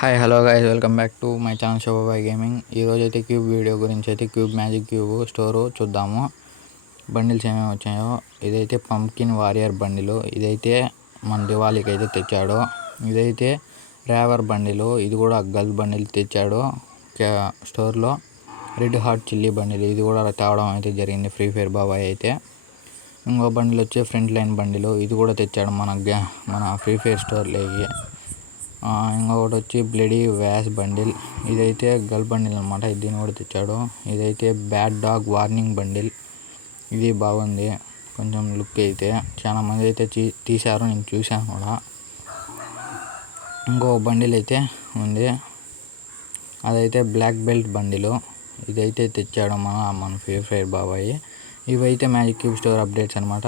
Hi hello guys, welcome back to my channel Shobhabai gaming. ఈరోజు అయితే cube video గురించి అయితే క్యూబ్ మ్యాజిక్ క్యూబ్ స్టోరు చూద్దాము. బండిల్స్ ఏమేమి వచ్చాయో. ఇదైతే పంకిన్ వారియర్ బండిలు, ఇదైతే మన దివాళీకి అయితే తెచ్చాడు. ఇదైతే రేవర్ బండిలు, ఇది కూడా గర్ల్ బండిల్ తెచ్చాడు స్టోర్లో. రెడ్ హాట్ చిల్లీ బండిలు, ఇది కూడా తేవడం అయితే జరిగింది ఫ్రీ ఫైర్ బాబాయ్ అయితే. ఇంకో బండిలు వచ్చి ఫ్రంట్ లైన్ బండిలు, ఇది కూడా తెచ్చాడు మన ఫ్రీ ఫైర్ స్టోర్లోకి. ఇంకొకటి వచ్చి బ్లడీ వ్యాస్ బండిల్, ఇదైతే గర్ల్ బండిల్ అనమాట, దీన్ని కూడా తెచ్చాడు. ఇదైతే బ్యాడ్ డాగ్ వార్నింగ్ బండిల్, ఇది బాగుంది కొంచెం లుక్ అయితే. చాలా మంది అయితే తీశారు, నేను చూశాను కూడా. ఇంకో బండిల్ అయితే ఉంది, అదైతే బ్లాక్ బెల్ట్ బండిలు, ఇదైతే తెచ్చాడు మన ఫ్రీ ఫైర్ బాబాయ్. ఇవైతే మ్యాజిక్ క్యూబ్ స్టోర్ అప్డేట్స్ అనమాట.